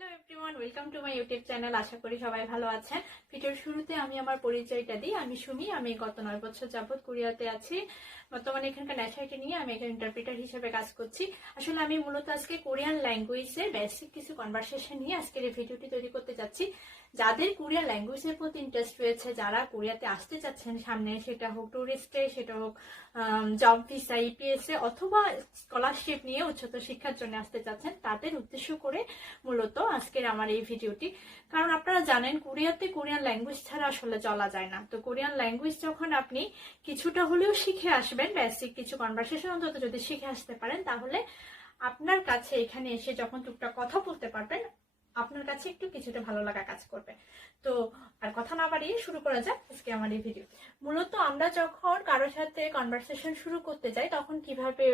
Hello everyone, welcome to my YouTube channel. আশা করি সবাই ভালো আছেন। ভিডিওর শুরুতে আমি আমার পরিচয়টা দিই। আমি সুমি। আমি গত 9 বছর যাবৎ কোরিয়াতে আছি। বর্তমানে এখানকার ন্যাশনালিটি নিয়ে আমি এখানে ইন্টারপ্রিটার হিসেবে কাজ করছি। আসলে আমি মূলত আজকে কোরিয়ান ল্যাঙ্গুয়েজের বেসিক কিছু কনভারসেশন নিয়ে আজকের এই ভিডিওটি তৈরি করতে যাচ্ছি। যাদের কোরিয়ান ল্যাঙ্গুয়েজের প্রতি ইন্টারেস্ট রয়েছে, যারা কোরিয়াতে আসতে চাচ্ছেন সামনে, সেটা হোক টুরিস্টে, সেটা হোক জব ভিসা, ইপিএস এ, অথবা স্কলারশিপ নিয়ে উচ্চতর শিক্ষার জন্য আসতে চাচ্ছেন, তাদের উদ্দেশ্য করে মূলত আজকের আমার এই ভিডিওটি। কারণ আপনারা জানেন কোরিয়াতে কোরিয়ান ল্যাঙ্গুয়েজ ছাড়া আসলে চলা যায় না। তো কোরিয়ান ল্যাঙ্গুয়েজ যখন আপনি কিছুটা হলেও শিখে আসবেন, বেসিক কিছু কনভারসেশন অন্তত যদি শিখে আসতে পারেন, তাহলে আপনার কাছে এখানে এসে যখন টুকটাক কথা বলতে পারবেন, আপনার কাছে একটু কিছুটা ভালো লাগা কাজ করবে। তো আর কথা না বাড়িয়ে শুরু করা যাক আজকে আমার এই ভিডিও। মূলত আমরা যখন কারোর সাথে কনভারসেশন শুরু করতে যাই তখন কিভাবে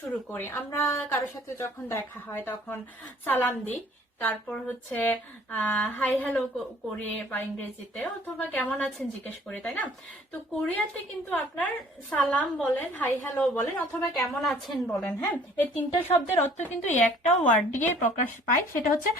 শুরু করি? আমরা কারোর সাথে যখন দেখা হয় তখন সালাম দিই, তারপর হচ্ছে হাই হ্যালো করে বা ইংরেজিতে, অথবা কেমন আছেন জিজ্ঞেস করি, তাই না? তো কোরিয়াতে কিন্তু আপনার সালাম বলেন, হাই হ্যালো বলেন, অথবা কেমন আছেন বলেন, হ্যাঁ, এই তিনটা শব্দের অর্থ কিন্তু একটা ওয়ার্ড দিয়ে প্রকাশ পায়, সেটা হচ্ছে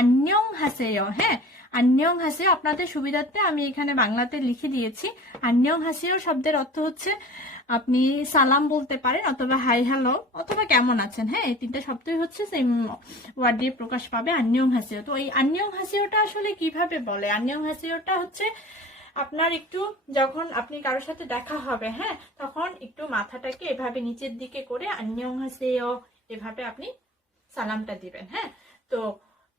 আন্যং হাসেয়। হ্যাঁ, আন্যং হাসেয় আপনাদের সুবিধার্থে আমি এখানে বাংলাতে লিখে দিয়েছি। আন্যং হাসেয় শব্দের অর্থ হচ্ছে আপনি সালাম বলতে পারেন, অথবা হাই হ্যালো, অথবা কেমন আছেন। হ্যাঁ, এই তিনটা শব্দই হচ্ছে সেম ওয়ার্ড দিয়ে প্রকাশ পাবে, আন্যং হাসেয়। তো এই আন্যং হাসেয়টা আসলে কিভাবে বলে? আন্যং হাসেয়টা হচ্ছে আপনার একটু যখন আপনি কারোর সাথে দেখা হবে, হ্যাঁ, তখন একটু মাথাটাকে এভাবে নিচের দিকে করে আন্যং হাসেয় এভাবে আপনি সালামটা দিবেন। হ্যাঁ, তো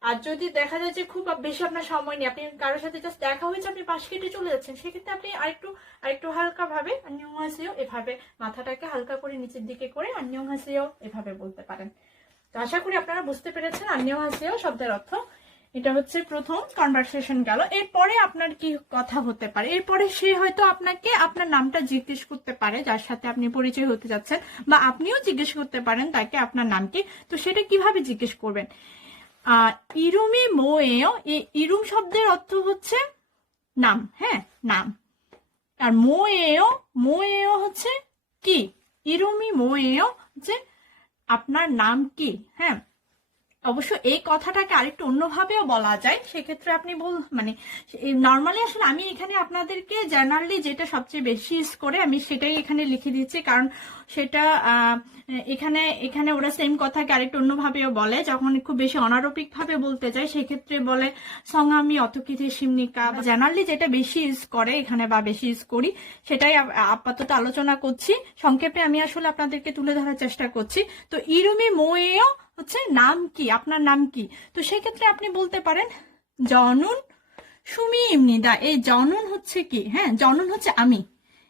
আর যদি দেখা যায় যে খুব বেশি আপনার সময় নেই, আপনি কারোর সাথে জাস্ট দেখা হয়েছে, আপনি পাশ কেটে চলে যাচ্ছেন, সেক্ষেত্রে আপনি আরেকটু হালকা ভাবে আন্যংহাসেও এভাবে মাথাটাকে হালকা করে নিচের দিকে করে আন্যংহাসেও এভাবে বলতে পারেন। তো আশা করি আপনারা বুঝতে পেরেছেন আন্যংহাসেও শব্দের অর্থ। এটা হচ্ছে প্রথম কনভারসেশন গেল। এরপরে আপনার কি কথা হতে পারে? এরপরে সে হয়তো আপনাকে আপনার নামটা জিজ্ঞেস করতে পারে, যার সাথে আপনি পরিচয় হতে যাচ্ছেন, বা আপনিও জিজ্ঞেস করতে পারেন তাকে আপনার নাম কি। তো সেটা কিভাবে জিজ্ঞেস করবেন? ইরুমি মোয়েও, এই ইরুম শব্দের অর্থ হচ্ছে নাম। হ্যাঁ, নাম। আর মোয়েও হচ্ছে কি। ইরুমি মোয়েও হচ্ছে আপনার নাম কি। হ্যাঁ, অবশ্য এই কথাটাকে আরেকটু অন্যভাবেও বলা যায়। সেক্ষেত্রে আপনি নর্মালি আসলে আমি এখানে আপনাদেরকে জেনারেলি যেটা সবচেয়ে বেশি ইউজ করে আমি সেটাই এখানে লিখে দিচ্ছি, কারণ সেটা এখানে ওরা সেম কথাকে আরেকটু অন্যভাবেও বলে। যখন খুব বেশি অনারোপিক ভাবে বলতে যায় সেক্ষেত্রে বলে সংহামি অথকিথে সিমনিকা। জেনারেলি যেটা বেশি ইউজ করে এখানে বা বেশি ইউজ করি সেটাই আপাতত আলোচনা করছি। সংক্ষেপে আমি আসলে আপনাদেরকে তুলে ধরার চেষ্টা করছি। তো ইরুমি মোয়েও হচ্ছে নাম কি, আপনার নাম কি। তো সেক্ষেত্রে আপনি বলতে পারেন জনুন সুমি ইমনিদা। এই জনুন হচ্ছে কি? হ্যাঁ, জনুন হচ্ছে আমি।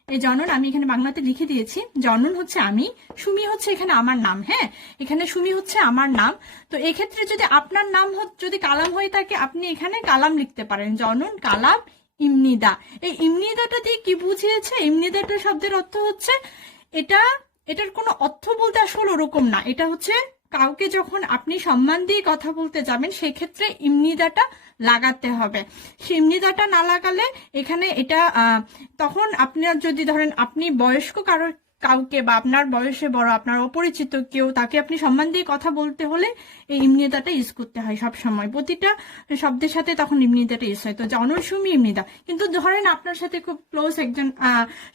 এই জনুন আমি এখানে বাংলাতে লিখে দিয়েছি। জনুন হচ্ছে আমি, সুমি হচ্ছে এখানে আমার নাম। হ্যাঁ, এখানে সুমি হচ্ছে আমার নাম। তো এক্ষেত্রে যদি আপনার নাম যদি কালাম হয়ে থাকে, আপনি এখানে কালাম লিখতে পারেন, জনুন কালাম ইমনিদা। এই ইমনিদাটা দিয়ে কি বুঝিয়েছে? ইমনিদাটা শব্দের অর্থ হচ্ছে এটার কোনো অর্থ বলতে আসলে ওরকম না। এটা হচ্ছে কাউকে যখন আপনি সম্মান দিয়ে কথা বলতে যাবেন সেক্ষেত্রে ইমনিদাটা লাগাতে হবে। সেই ইমনিদাটা না লাগালে এখানে এটা তখন আপনার যদি ধরেন আপনি বয়স্ক কাউকে বা আপনার বয়সে বড়, আপনার অপরিচিত কেউ, তাকে আপনি সম্মান দিয়ে কথা বলতে হলে এই ইমনিদাটা ইউজ করতে হয় সব সময়। প্রতিটা শব্দের সাথে তখন ইমনিদাটা ইউজ হয়। তো জনসুমি ইমনিদা। কিন্তু ধরেন আপনার সাথে খুব ক্লোজ একজন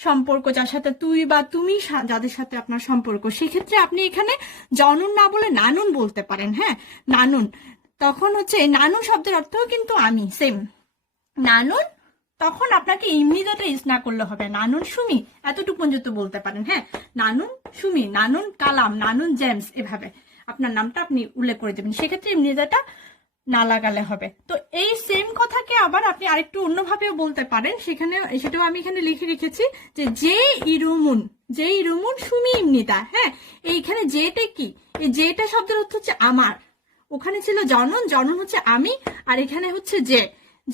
সম্পর্ক, যার সাথে তুই বা তুমি, যাদের সাথে আপনার সম্পর্ক, সেক্ষেত্রে আপনি এখানে জনুন না বলে নানুন বলতে পারেন। হ্যাঁ, নানুন। তখন হচ্ছে নানুন শব্দের অর্থও কিন্তু আমি, সেম নানুন। তখন আপনাকে ইমনিদাটা ইউজ না করলে হবে, নানুন সুমি এতটুকু পর্যন্ত বলতে পারেন। হ্যাঁ, নানুন সুমি, নানুন কালাম, নানুন জেমস, এভাবে আপনার নামটা আপনি উল্লেখ করে দেবেন। সেক্ষেত্রে ইমনিদাটা না লাগালে হবে। তো এই সেম কথাকে আবার আপনি আরেকটু অন্যভাবেও বলতে পারেন। সেটাও আমি এখানে লিখে রেখেছি যে যে ইরুমুন সুমি ইমনিদা। হ্যাঁ, এইখানে যেটা কি, এই যেটা শব্দের অর্থ হচ্ছে আমার। ওখানে ছিল জনন হচ্ছে আমি, আর এখানে হচ্ছে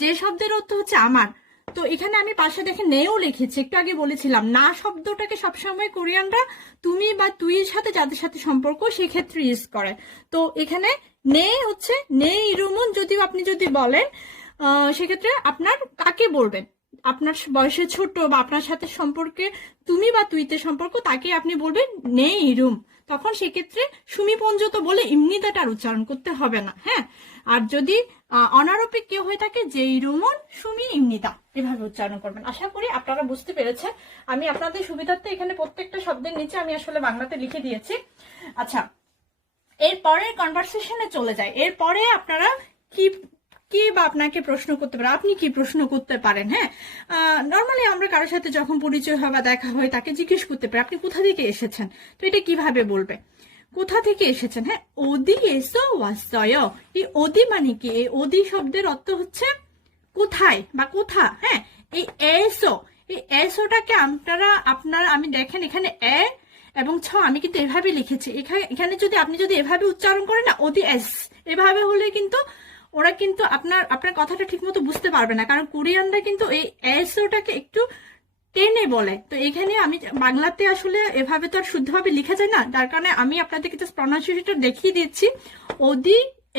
যে শব্দের অর্থ হচ্ছে আমার। তো এখানে আমি পাশে দেখে নেও লিখেছি, একটু আগে বলেছিলাম না শব্দটাকে সবসময় কোরিয়ানরা তুমি বা তুই সাথে যাদের সাথে সম্পর্ক সেক্ষেত্রে ইউজ করে। তো এখানে নে হচ্ছে নে ইরুমুন। যদিও আপনি যদি বলেন সেক্ষেত্রে আপনার কাকে বলবেন, আপনার বয়সে ছোট বা আপনার সাথে সম্পর্কে তুমি বা তুইতে সম্পর্ক, তাকে আপনি বলবেন নে ইরুম। তখন সেক্ষেত্রে সুমিপঞ্জ তো বলে ইমনিদাটা আর উচ্চারণ করতে হবে না। হ্যাঁ, আর যদি অনারোপিক কেউ হয়ে থাকে যেই রুমন সুমি ইমনিদা এভাবে উচ্চারণ করবেন। আশা করি আপনারা বুঝতে পেরেছেন। আমি আপনাদের সুবিধার্থে এখানে প্রত্যেকটা শব্দের নিচে আমি আসলে বাংলাতে লিখে দিয়েছি। আচ্ছা, এরপরে কনভারসেশনে চলে যায়। এরপরে আপনারা কি কি বা আপনাকে প্রশ্ন করতে পারে, আপনি কি প্রশ্ন করতে পারেন। হ্যাঁ, নর্মালি আমরা কারোর সাথে যখন পরিচয় হয় বা দেখা হয় তাকে জিজ্ঞেস করতে পারি আপনি কোথা থেকে এসেছেন। তো এটা কিভাবে বলবে, কোথা থেকে এসেছেন। হ্যাঁ, ওদি এসো ওয়াসয়। এই ওদি মানে কি, এই ওদি শব্দের অর্থ হচ্ছে কোথায় বা কোথা। হ্যাঁ, এই এসো, এই এসোটাকে আপনারা আমি দেখেন এখানে এ এবং ছ আমি কিন্তু এভাবে লিখেছি। এখানে যদি আপনি যদি এভাবে উচ্চারণ করেন না ওদি এস, এভাবে হলে কিন্তু ওরা কিন্তু আপনার কথাটা ঠিক মতো বুঝতে পারবে না, কারণ কোরিয়ানরা কিন্তু এই এসওটাকে একটু টেনে বলে। তো এখানে আমি বাংলাতে আসলে এভাবে তো আর শুদ্ধভাবে লেখা যায় না, যার কারণে আমি আপনাদেরকে জাস্ট প্রনাউন্সিয়েশনটা দেখিয়ে দিচ্ছি। ওদি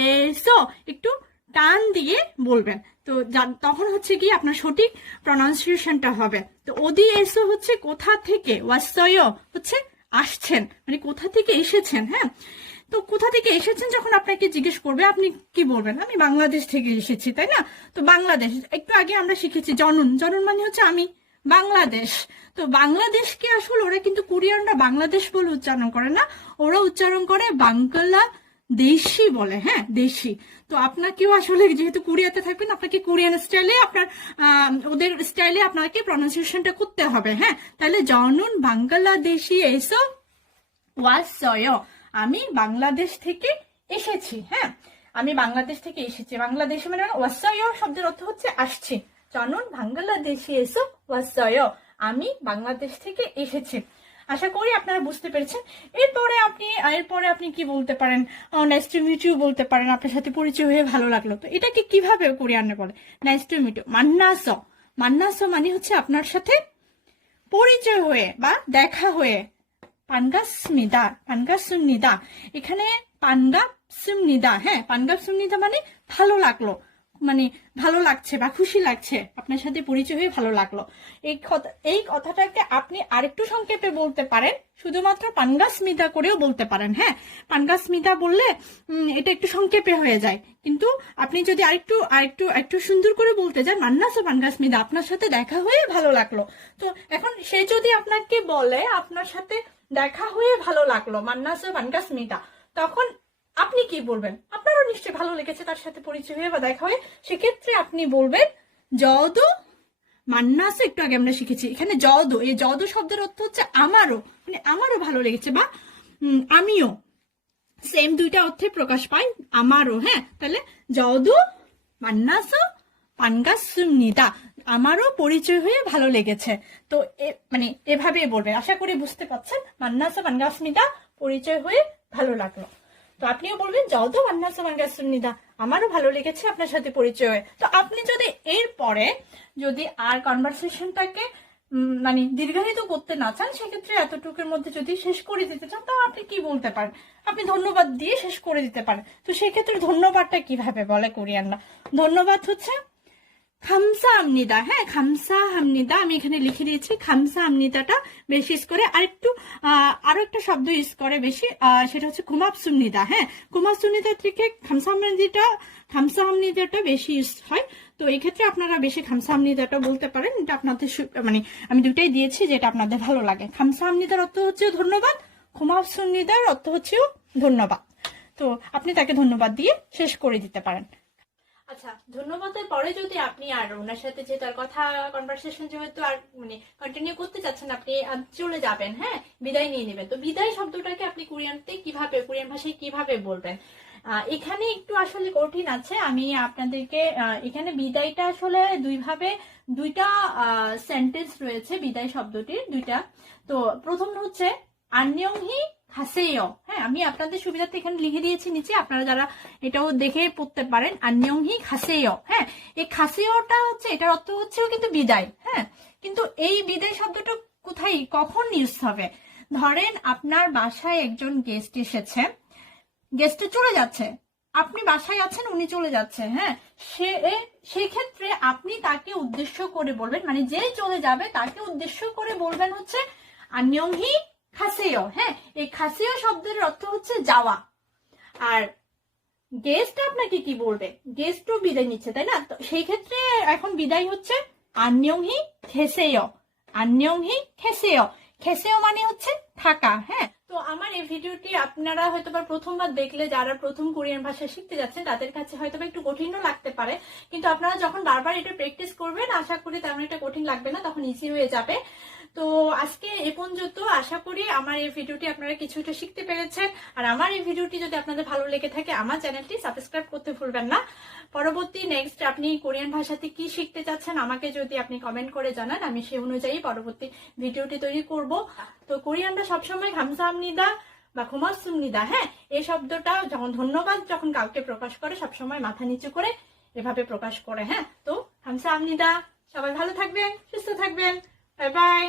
এসো একটু টান দিয়ে বলবেন, তো তখন হচ্ছে কি আপনার সঠিক প্রনাউন্সিয়েশনটা হবে। তো ওদি এসো হচ্ছে কোথা থেকে, ওয়াসয় হচ্ছে আসছেন, মানে কোথা থেকে এসেছেন। হ্যাঁ, তো কোথা থেকে এসেছেন যখন আপনাকে জিজ্ঞেস করবে আপনি কি বলবেন, আমি বাংলাদেশ থেকে এসেছি, তাই না। তো বাংলাদেশ একটু আগে আমরা শিখেছি জনুন, জনুন মানে হচ্ছে আমি, বাংলাদেশ। তো বাংলাদেশকে আসলে ওরা কিন্তু কোরিয়ানরা বাংলাদেশ বলে উচ্চারণ করে না, ওরা উচ্চারণ করে বাংলা দেশি বলে। হ্যাঁ, দেশি। তো আপনাকেও আসলে যেহেতু কোরিয়াতে থাকবেন আপনাকে কোরিয়ান স্টাইলে ওদের স্টাইলে আপনাকে প্রনাউন্সিয়েশনটা করতে হবে। হ্যাঁ, তাহলে জনুন বাংলাদেশি এসো ওয়াসয়, আমি বাংলাদেশ থেকে এসেছি। হ্যাঁ, আমি বাংলাদেশ থেকে এসেছি। বাংলাদেশ মানে ওয়াসয় শব্দের অর্থ হচ্ছে আসছি। জানুন বাংলাদেশে এসো ওয়াসয়, আমি বাংলাদেশ থেকে এসেছি। আশা করি আপনারা বুঝতে পেরেছেন। এরপরে আপনি কি বলতে পারেন, নাইস টু মিট ইউ বলতে পারেন, আপনার সাথে পরিচয় হয়ে ভালো লাগলো। তো এটাকে কিভাবে কোরিয়ানে বলে, নাইস টু মিট ইউ। মান্নাস, মান্নাস মানে হচ্ছে আপনার সাথে পরিচয় হয়ে বা দেখা হয়ে। 반갑습니다, 반갑습니다। এখানে 반갑습니다, হ্যাঁ, 반갑습니다 মানে ভালো লাগলো, মানে ভালো লাগছে বা খুশি লাগছে, আপনার সাথে পরিচয় হয়ে ভালো লাগলো। এই কথাটাকে আপনি আরেকটু সংক্ষেপে বলতে পারেন, শুধুমাত্র 반갑습니다 করেও বলতে পারেন। হ্যাঁ, 반갑습니다 বললে এটা একটু সংক্ষেপে হয়ে যায়, কিন্তু আপনি যদি আরেকটু সুন্দর করে বলতে যান 만나서 반갑습니다, আপনার সাথে দেখা হয়ে ভালো লাগলো। তো এখন সে যদি আপনাকে বলে আপনার সাথে দেখা হয়ে ভালো লাগলো 만나서 반갑습니다, তখন আপনি কি বলবেন, আপনারও নিশ্চয়ই ভালো লেগেছে তার সাথে পরিচয় হয়ে বা দেখা হয়ে। সেক্ষেত্রে আপনি বলবেন যদ মান্নাস। একটু আগে আমরা শিখেছি এখানে যদ, এই যদ শব্দের অর্থ হচ্ছে আমারও, মানে আমারও ভালো লেগেছে বা আমিও, সেম দুইটা অর্থে প্রকাশ পায়, আমারও। হ্যাঁ, তাহলে যদ মান্নাস 반갑습니다, আমারও পরিচয় হয়ে ভালো লেগেছে। তো মানে এভাবে বলবেন। আশা করি বুঝতে পারছেন, 만나서 반갑습니다 পরিচয় হয়ে ভালো লাগলো। তো আপনিও বলবেন যদ 만나서 반갑습니다, আমারও ভালো লেগেছে আপনার সাথে পরিচয় হয়ে। তো আপনি যদি এরপরে যদি আর কনভারসেশনটাকে মানে দীর্ঘায়িত করতে না চান, সেক্ষেত্রে এতটুকুর মধ্যে যদি শেষ করে দিতে চান, তাও আপনি কি বলতে পারেন, আপনি ধন্যবাদ দিয়ে শেষ করে দিতে পারেন। তো সেক্ষেত্রে ধন্যবাদটা কিভাবে বলে কোরিয়ানরা, ধন্যবাদ হচ্ছে 감사합니다। হ্যাঁ, 감사합니다 আমি এখানে লিখে দিয়েছি। 감사합니다টা বেশি ইউজ করে, আরো একটা শব্দ ইউজ করে বেশি, সেটা হচ্ছে 고맙습니다। হ্যাঁ, 고맙습니다 থেকে 감사합니다টা বেশি ইউজ হয়। তো এই ক্ষেত্রে আপনারা বেশি 감사합니다টা বলতে পারেন, এটা আপনাদের মানে আমি দুটাই দিয়েছি যেটা আপনাদের ভালো লাগে। 감사합니다র অর্থ হচ্ছে ধন্যবাদ, 고맙습니다র অর্থ হচ্ছে ধন্যবাদ। তো আপনি তাকে ধন্যবাদ দিয়ে শেষ করে দিতে পারেন। আচ্ছা, ধন্যবাদের পরে যদি আপনি আর ওনার সাথে যে তার কথা কনভারসেশন যেহেতু আর মানে কন্টিনিউ করতে চাচ্ছেন, আপনি চলে যাবেন, হ্যাঁ, বিদায় নিয়ে নেবেন। তো বিদায় শব্দটাকে আপনি কোরিয়ান ভাষায় কিভাবে বলবেন, এখানে একটু আসলে কঠিন আছে। আমি আপনাদেরকে এখানে বিদায়টা আসলে দুইটা সেন্টেন্স রয়েছে বিদায় শব্দটির দুইটা। তো প্রথম হচ্ছে 안녕히 가세요। হ্যাঁ, আমি আপনাদের সুবিধার্থে এখানে লিখে দিয়েছি নিচে, আপনারা যারা এটাও দেখে পড়তে পারেন। 안녕히 가세요। হ্যাঁ, এই খাসেওটা হচ্ছে এটার অর্থ হচ্ছে কিন্তু বিদায়। হ্যাঁ, কিন্তু এই বিদায় শব্দটা কোথায় কখন ইউজ হবে, ধরেন আপনার বাসায় একজন গেস্ট এসেছে, গেস্টে চলে যাচ্ছে, আপনি বাসায় আছেন, উনি চলে যাচ্ছে। হ্যাঁ, সেক্ষেত্রে আপনি তাকে উদ্দেশ্য করে বলবেন, মানে যে চলে যাবে তাকে উদ্দেশ্য করে বলবেন হচ্ছে 안녕히 খাসেও। হ্যাঁ, এই খাসেও শব্দের অর্থ হচ্ছে যাওয়া। আর গেস্ট আপনাকে কি বলবে, গেস্টও বিদায় নিচ্ছে, তাই না? তো সেই ক্ষেত্রে এখন বিদায় হচ্ছে 안녕히 계세요। 안녕히 계세요। 계세요 মানে হচ্ছে থাকা। হ্যাঁ, তো আমার এই ভিডিওটি আপনারা হয়তোবা প্রথমবার দেখলে, যারা প্রথম কোরিয়ান ভাষা শিখতে যাচ্ছেন তাদের কাছে হয়তোবা একটু কঠিনও লাগতে পারে, কিন্তু আপনারা যখন বারবার এটা প্র্যাকটিস করবেন আশা করি তেমন এটা কঠিন লাগবে না, তখন ইজি হয়ে যাবে। তো আজকে এ পর্যন্ত। আশা করি আমার এই ভিডিওটি আপনারা কিছুটা শিখতে পেরেছেন। আর আমার এই ভিডিওটি যদি আপনাদের ভালো লেগে থাকে আমার চ্যানেলটি সাবস্ক্রাইব করতে ভুলবেন না। পরবর্তী নেক্সট আপনি কোরিয়ান ভাষাতে কি শিখতে চাচ্ছেন আমাকে যদি আপনি কমেন্ট করে জানান, আমি সেই অনুযায়ী পরবর্তী ভিডিওটি তৈরি করব। তো কোরিয়ানরা সবসময় 감사합니다 বা 고맙습니다, হ্যাঁ, এই শব্দটা যখন ধন্যবাদ যখন কাউকে প্রকাশ করে সবসময় মাথা নিচু করে এভাবে প্রকাশ করে। হ্যাঁ, তো 감사합니다। সবাই ভালো থাকবেন, সুস্থ থাকবেন। Bye bye.